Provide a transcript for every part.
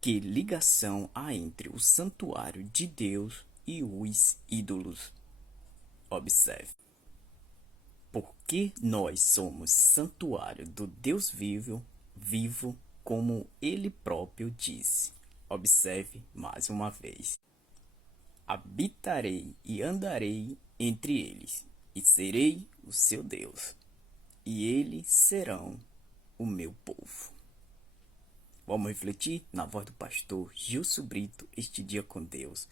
Que ligação há entre o santuário de Deus e os ídolos? Observe. Porque nós somos santuário do Deus vivo, como ele próprio disse. Observe mais uma vez. Habitarei e andarei entre eles, e serei o seu Deus, e eles serão o meu povo. Vamos refletir na voz do pastor Gilson Brito este dia com Deus.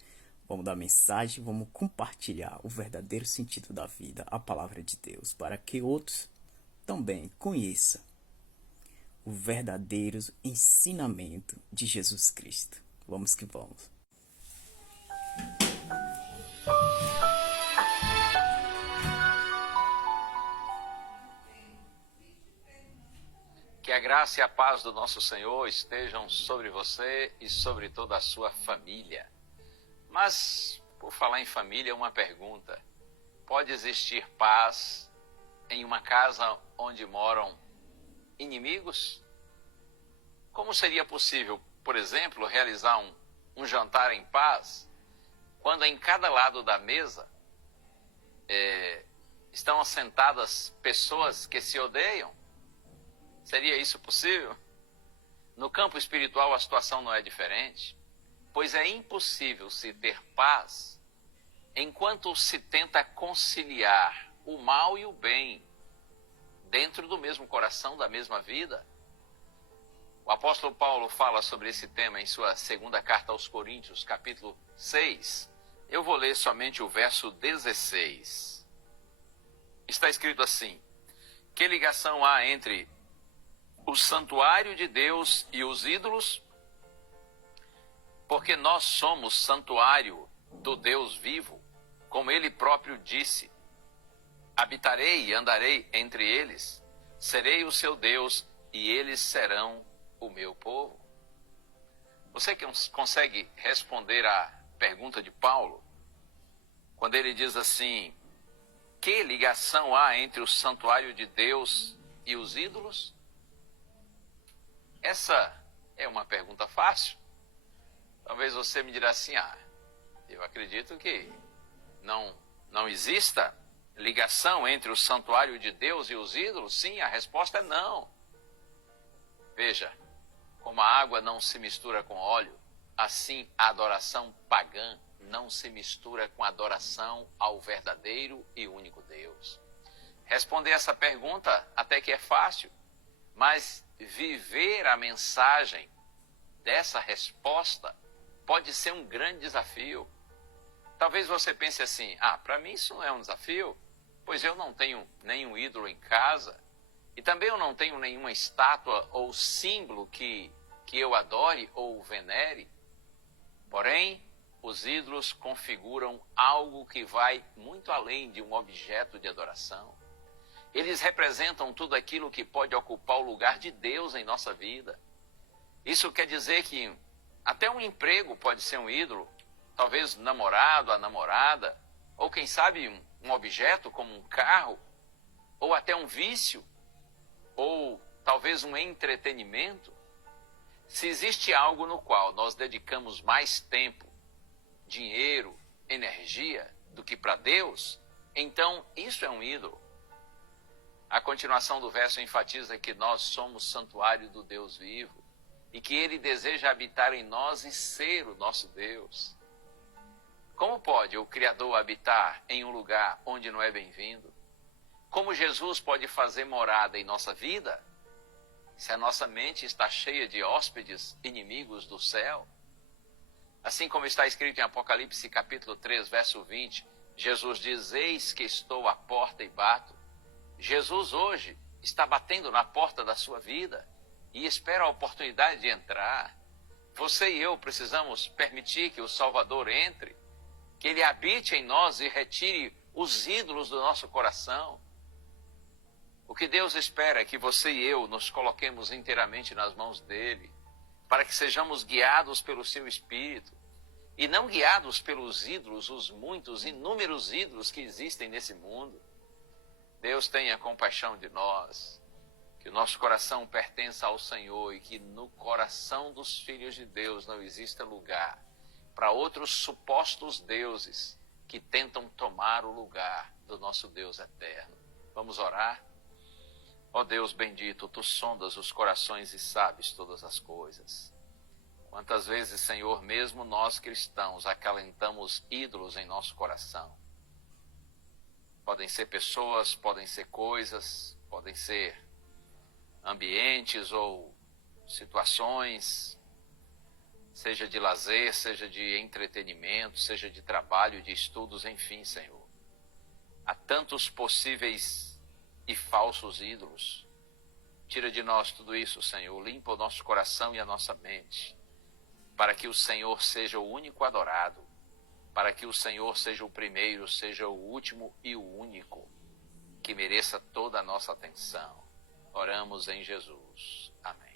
Vamos dar mensagem, vamos compartilhar o verdadeiro sentido da vida, a palavra de Deus, para que outros também conheçam o verdadeiro ensinamento de Jesus Cristo. Vamos que vamos. Que a graça e a paz do nosso Senhor estejam sobre você e sobre toda a sua família. Mas, por falar em família, uma pergunta. Pode existir paz em uma casa onde moram inimigos? Como seria possível, por exemplo, realizar um jantar em paz quando em cada lado da mesa estão assentadas pessoas que se odeiam? Seria isso possível? No campo espiritual a situação não é diferente, pois é impossível se ter paz enquanto se tenta conciliar o mal e o bem dentro do mesmo coração, da mesma vida. O apóstolo Paulo fala sobre esse tema em sua segunda carta aos Coríntios, capítulo 6. Eu vou ler somente o verso 16. Está escrito assim: que ligação há entre o santuário de Deus e os ídolos? Porque nós somos santuário do Deus vivo, como ele próprio disse: habitarei e andarei entre eles, serei o seu Deus e eles serão o meu povo. Você que consegue responder à pergunta de Paulo, quando ele diz assim: que ligação há entre o santuário de Deus e os ídolos? Essa é uma pergunta fácil. Talvez você me dirá assim: eu acredito que não exista ligação entre o santuário de Deus e os ídolos. Sim, a resposta é não. Veja, como a água não se mistura com óleo, assim a adoração pagã não se mistura com a adoração ao verdadeiro e único Deus. Responder essa pergunta até que é fácil, mas viver a mensagem dessa resposta pode ser um grande desafio. Talvez você pense assim: para mim isso não é um desafio, pois eu não tenho nenhum ídolo em casa, e também eu não tenho nenhuma estátua ou símbolo que eu adore ou venere. Porém, os ídolos configuram algo que vai muito além de um objeto de adoração. Eles representam tudo aquilo que pode ocupar o lugar de Deus em nossa vida. Isso quer dizer que até um emprego pode ser um ídolo, talvez namorado, a namorada, ou quem sabe um objeto como um carro, ou até um vício, ou talvez um entretenimento. Se existe algo no qual nós dedicamos mais tempo, dinheiro, energia do que para Deus, então isso é um ídolo. A continuação do verso enfatiza que nós somos santuário do Deus vivo e que ele deseja habitar em nós e ser o nosso Deus. Como pode o Criador habitar em um lugar onde não é bem-vindo? Como Jesus pode fazer morada em nossa vida se a nossa mente está cheia de hóspedes inimigos do céu? Assim como está escrito em Apocalipse capítulo 3, verso 20, Jesus diz: eis que estou à porta e bato. Jesus hoje está batendo na porta da sua vida e espera a oportunidade de entrar. Você e eu precisamos permitir que o Salvador entre, que ele habite em nós e retire os ídolos do nosso coração. O que Deus espera é que você e eu nos coloquemos inteiramente nas mãos dele, para que sejamos guiados pelo seu Espírito e não guiados pelos ídolos, os muitos, inúmeros ídolos que existem nesse mundo. Deus tenha compaixão de nós, Que o nosso coração pertença ao Senhor e que no coração dos filhos de Deus não exista lugar para outros supostos deuses que tentam tomar o lugar do nosso Deus eterno. Vamos orar? Ó Deus bendito, tu sondas os corações e sabes todas as coisas. Quantas vezes, Senhor, mesmo nós cristãos acalentamos ídolos em nosso coração. Podem ser pessoas, podem ser coisas, podem ser ambientes ou situações, seja de lazer, seja de entretenimento, seja de trabalho, de estudos, enfim, Senhor. Há tantos possíveis e falsos ídolos. Tira de nós tudo isso, Senhor. Limpa o nosso coração e a nossa mente, para que o Senhor seja o único adorado, para que o Senhor seja o primeiro, seja o último e o único, que mereça toda a nossa atenção. Oramos em Jesus. Amém.